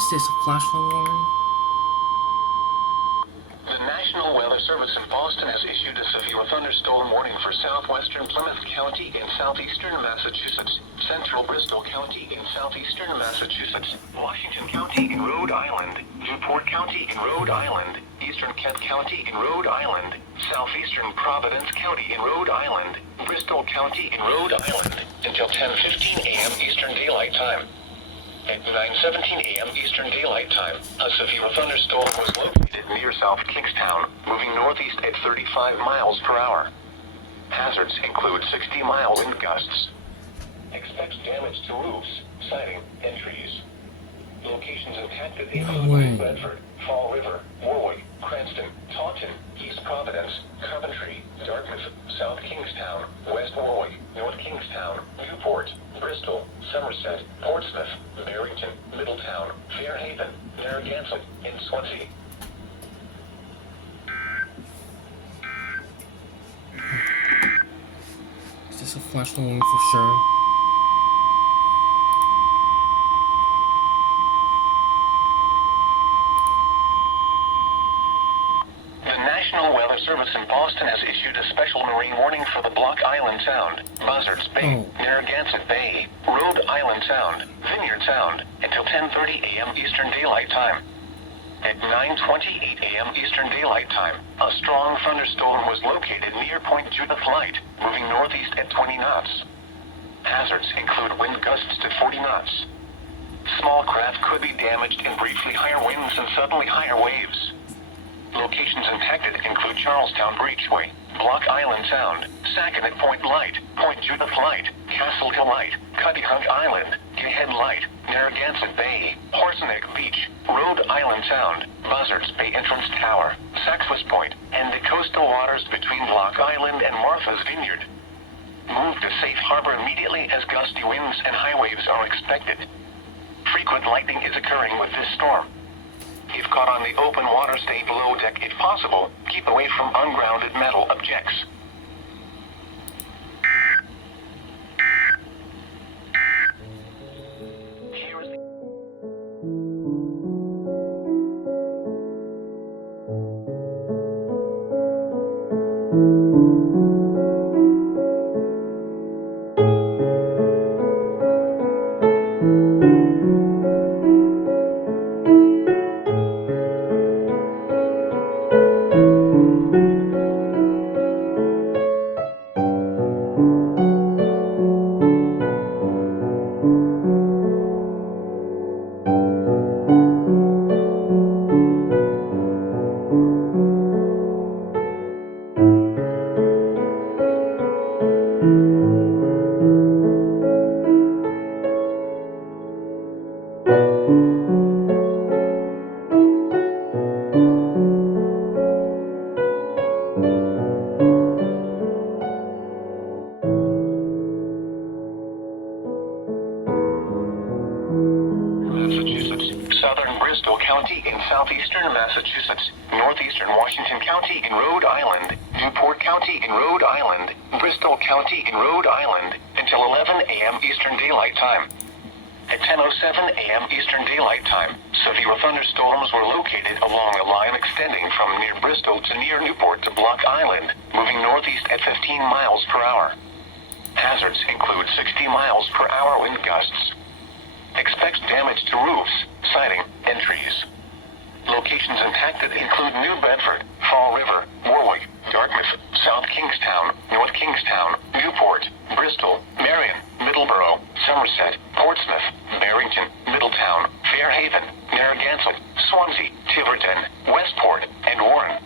is this, a flash flood warning? The National Weather Service in Boston has issued a severe thunderstorm warning for southwestern Plymouth County in southeastern Massachusetts, central Bristol County in southeastern Massachusetts, Washington County in Rhode Island, Newport County in Rhode Island, eastern Kent County in Rhode Island, southeastern Providence County in Rhode Island, Bristol County in Rhode Island, until 10:15 a.m. Eastern Daylight Time. At 9:17 a.m. Eastern Daylight Time, a severe thunderstorm was located near South Kingstown, moving northeast at 35 miles per hour. Hazards include 60-mile wind gusts. Expect damage to roofs, siding, and trees. Locations impacted include New Bedford, Fall River, Warwick, Cranston, Taunton, East Providence, Coventry, Dartmouth, South Kingstown, West Warwick, North Kingstown, Newport, Bristol, Somerset, Portsmouth, Barrington, Middletown, Fairhaven, Narragansett, and Swansea. Is this a flash flood warning for sure? The National Weather Service in Boston has issued a special marine warning for the Block Island Sound, Buzzards Bay, Narragansett Bay, Rhode Island Sound, Vineyard Sound, until 10:30 a.m. Eastern Daylight Time. At 9:28 a.m. Eastern Daylight Time, a strong thunderstorm was located near Point Judith Light, moving northeast at 20 knots. Hazards include wind gusts to 40 knots. Small craft could be damaged in briefly higher winds and suddenly higher waves. Locations impacted include Charlestown Breachway, Block Island Sound, Sackett Point Light, Point Judith Light, Castle Hill Light, Cuttyhunk Island, Gayhead Light, Narragansett Bay, Horseneck Beach, Rhode Island Sound, Buzzards Bay Entrance Tower, Saxwis Point, and the coastal waters between Block Island and Martha's Vineyard. Move to safe harbor immediately as gusty winds and high waves are expected. Frequent lightning is occurring with this storm. If caught on the open water, stay below deck if possible. Keep away from ungrounded metal objects. Here is the Massachusetts, southern Bristol County in southeastern Massachusetts, northeastern Washington County in Rhode Island, Newport County in Rhode Island, Bristol County in Rhode Island, until 11 a.m. Eastern Daylight Time. At 10:07 a.m. Eastern Daylight Time, severe thunderstorms were located along a line extending from near Bristol to near Newport to Block Island, moving northeast at 15 miles per hour. Hazards include 60 miles per hour wind gusts. Expect damage to roofs, siding, and trees. Locations impacted include New Bedford, Fall River, Warwick, Dartmouth, South Kingstown, North Kingstown, Newport, Bristol, Marion, Middleborough, Somerset, Portsmouth, Barrington, Middletown, Fairhaven, Narragansett, Swansea, Tiverton, Westport, and Warren.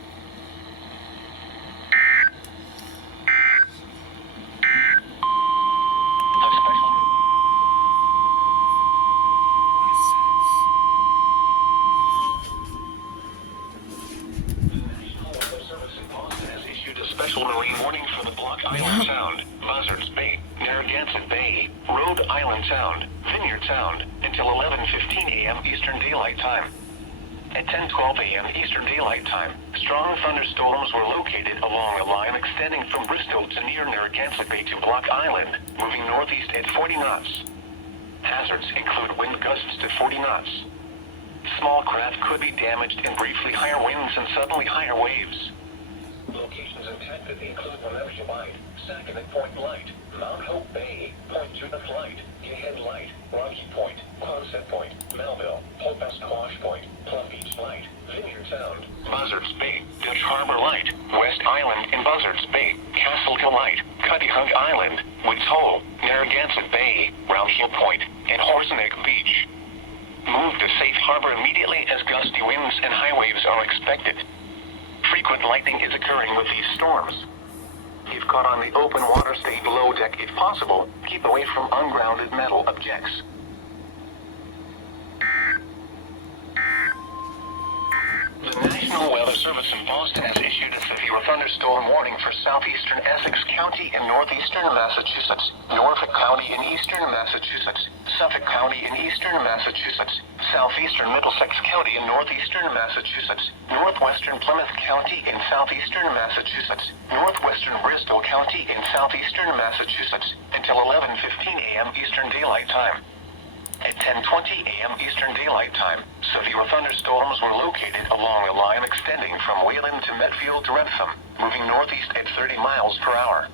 Special marine warning for the Block Island Sound, Buzzards Bay, Narragansett Bay, Rhode Island Sound, Vineyard Sound, until 11:15 a.m. Eastern Daylight Time. At 10:12 a.m. Eastern Daylight Time, strong thunderstorms were located along a line extending from Bristol to near Narragansett Bay to Block Island, moving northeast at 40 knots. Hazards include wind gusts to 40 knots. Small craft could be damaged in briefly higher winds and suddenly higher waves. Locations impacted include Monrovia Light, Saginaw Point Light, Mount Hope Bay, Point Judith Light, Cahead Light, Rocky Point, Quonset Point, Melville, Squash Point, Plum Beach Light, Vineyard Sound, Buzzards Bay, Dutch Harbor Light, West Island in Buzzards Bay, Castle Hill Light, Cuttyhunk Island, Woods Hole, Narragansett Bay, Round Hill Point, and Horseneck Beach. Move to safe harbor immediately as gusty winds and high waves are expected. Frequent lightning is occurring with these storms. If caught on the open water, stay below deck if possible. Keep away from ungrounded metal objects. The National Weather Service in Boston has issued a severe thunderstorm warning for southeastern Essex County in northeastern Massachusetts, Norfolk County in eastern Massachusetts, Suffolk County in eastern Massachusetts, southeastern Middlesex County in northeastern Massachusetts, northwestern Plymouth County in southeastern Massachusetts, northwestern Bristol County in southeastern Massachusetts, until 11:15 a.m. Eastern Daylight Time. At 10:20 a.m. Eastern Daylight Time, severe thunderstorms were located along a line extending from Wayland to Metfield to Wrentham, moving northeast at 30 miles per hour.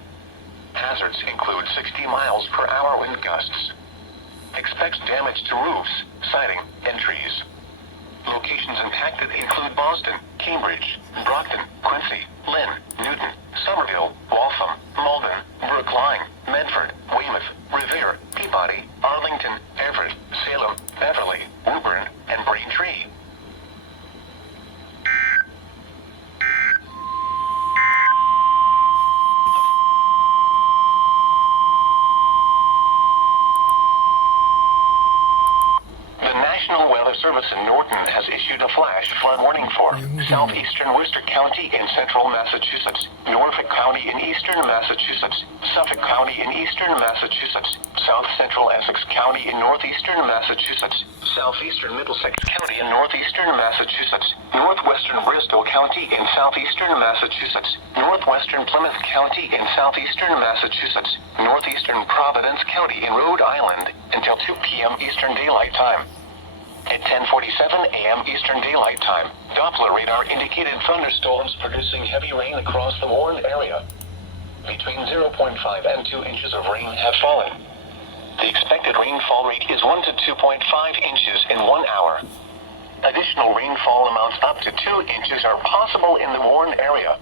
Hazards include 60 miles per hour wind gusts. Expects damage to roofs, siding, and trees. Locations impacted include Boston, Cambridge, Brockton, Quincy, Lynn, Newton, Somerville, Waltham, Malden, Brookline, Medford, Weymouth, Revere, Peabody, Arlington, Everett, Salem, Beverly, Woburn, and Braintree. The National Weather Service in Norton has issued a flash flood warning for southeastern Worcester County in central Massachusetts, Norfolk County in eastern Massachusetts, Suffolk County in eastern Massachusetts, south central Essex County in northeastern Massachusetts, southeastern Middlesex County in northeastern Massachusetts, northwestern Bristol County in southeastern Massachusetts, northwestern Plymouth County in southeastern Massachusetts, northeastern Providence County in Rhode Island, until 2 p.m. Eastern Daylight Time. At 10:47 a.m. Eastern Daylight Time, Doppler radar indicated thunderstorms producing heavy rain across the warned area. Between 0.5 and 2 inches of rain have fallen. The expected rainfall rate is 1 to 2.5 inches in 1 hour. Additional rainfall amounts up to 2 inches are possible in the warned area.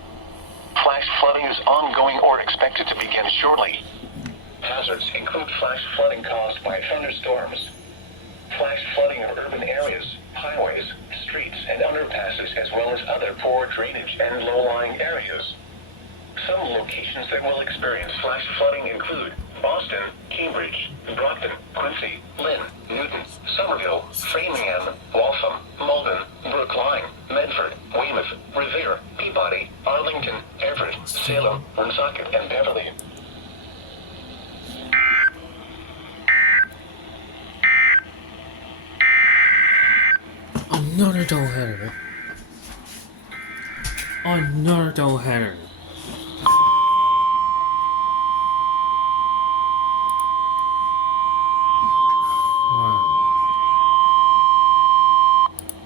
Flash flooding is ongoing or expected to begin shortly. Hazards include flash flooding caused by thunderstorms. Flash flooding of urban areas, highways, streets, and underpasses, as well as other poor drainage and low-lying areas. Some locations that will experience flash flooding include Boston, Cambridge, Brockton, Quincy, Lynn, Newton, Somerville, Framingham, Waltham, Malden, Brookline, Medford, Weymouth, Revere, Peabody, Arlington, Everett, Salem, Woonsocket, and Beverly. Another doubleheader. Another doubleheader.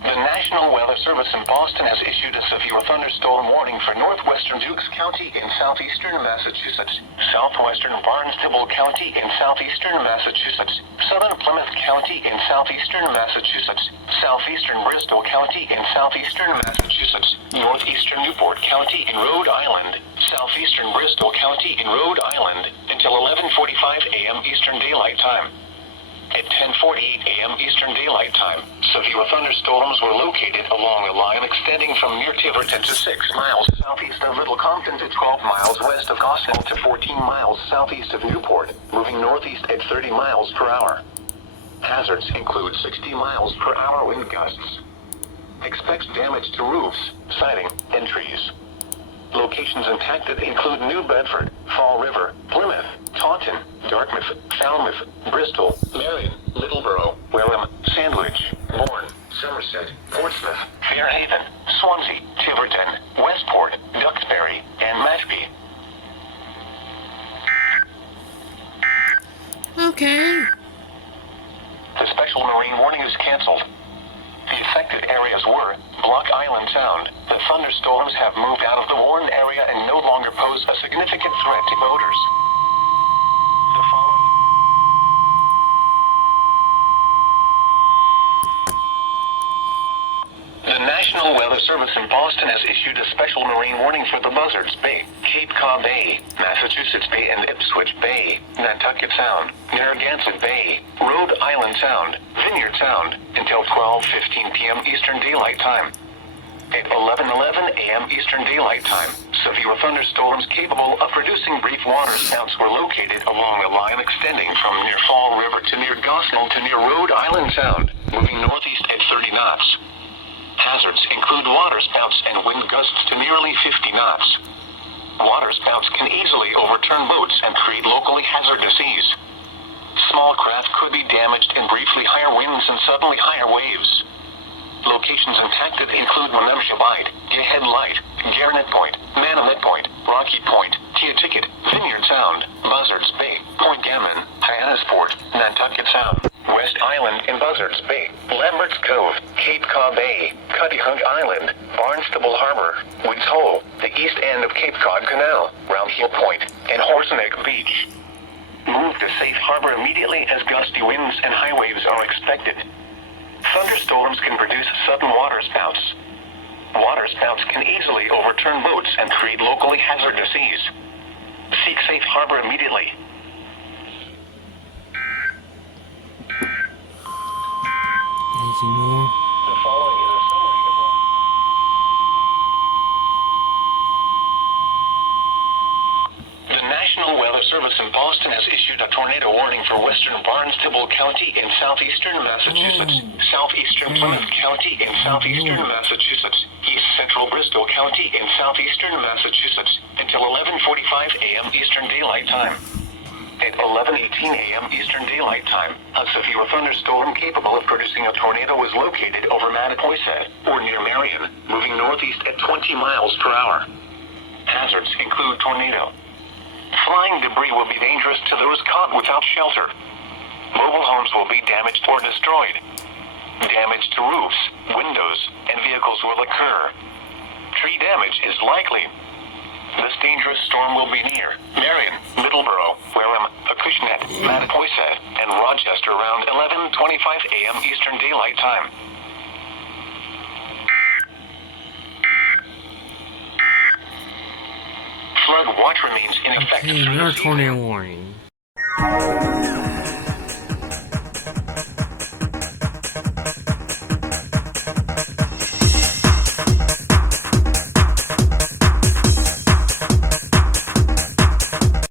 The National Weather Service in Boston has issued a severe thunderstorm warning for northwestern Dukes County in southeastern Massachusetts, southwestern Barnstable County in southeastern Massachusetts, southern Plymouth County in southeastern Massachusetts, southeastern Bristol County in southeastern Massachusetts, northeastern Newport County in Rhode Island, southeastern Bristol County in Rhode Island, until 11:45 a.m. Eastern Daylight Time. At 10:48 a.m. Eastern Daylight Time, severe thunderstorms were located along a line extending from near Tiverton to 6 miles southeast of Little Compton to 12 miles west of Gosnell to 14 miles southeast of Newport, moving northeast at 30 miles per hour. Hazards include 60 miles per hour wind gusts. Expects damage to roofs, siding, and trees. Locations impacted include New Bedford, Fall River, Plymouth, Taunton, Dartmouth, Falmouth, Bristol, Marion, Littleborough, Wareham, Sandwich, Bourne, Somerset, Portsmouth, Fairhaven, Swansea, Tiverton, Westport, Duxbury, and Mashpee. Okay. The special marine warning is canceled. The affected areas were Block Island Sound. The thunderstorms have moved out of the warned area and no longer pose a significant threat to boaters. The following The National Weather Service in Boston has issued a special marine warning for the Buzzards Bay, Cape Cod Bay, Massachusetts Bay and Ipswich Bay, Nantucket Sound, Narragansett Bay, Rhode Island Sound, Vineyard Sound, until 12:15 p.m. Eastern Daylight Time. At 11:11 a.m. Eastern Daylight Time, severe thunderstorms capable of producing brief waterspouts were located along a line extending from near Fall River to near Gosnell to near Rhode Island Sound, moving northeast at 30 knots. Hazards include waterspouts and wind gusts to nearly 50 knots. Waterspouts can easily overturn boats and create locally hazardous seas. Small craft could be damaged in briefly higher winds and suddenly higher waves. Locations impacted include Monmouthshire Bight, Head Light, Garnet Point, Manomet Point, Rocky Point, Ticket, Vineyard Sound, Buzzards Bay, Point Gammon, Hyannisport, Nantucket Sound, West Island in Buzzards Bay, Lambert's Cove, Cape Cod Bay, Cuttyhunk Island, Barnstable Harbor, Woods Hole, the east end of Cape Cod Canal, Round Hill Point, and Horseneck Beach. Move to safe harbor immediately as gusty winds and high waves are expected. Thunderstorms can produce sudden waterspouts. Waterspouts can easily overturn boats and create locally hazardous seas. Seek safe harbor immediately. Anything more? The following is a summary of The National Weather Service in Boston has issued a tornado warning for western Barnstable County in southeastern Massachusetts, southeastern Plymouth County in southeastern Massachusetts, east central Bristol County in southeastern Massachusetts, until 11:45 a.m. Eastern Daylight Time. At 11:18 a.m. Eastern Daylight Time, a severe thunderstorm capable of producing a tornado was located over Mattapoisett, or near Marion, moving northeast at 20 miles per hour. Hazards include tornado. Flying debris will be dangerous to those caught without shelter. Mobile homes will be damaged or destroyed. Damage to roofs, windows, and vehicles will occur. Tree damage is likely. This dangerous storm will be near Marion, Middleborough, Wareham, Acushnet, Mattapoisett, and Rochester around 11:25 a.m. Eastern Daylight Time. Flood watch remains in effect Okay, through another this tornado evening. warning.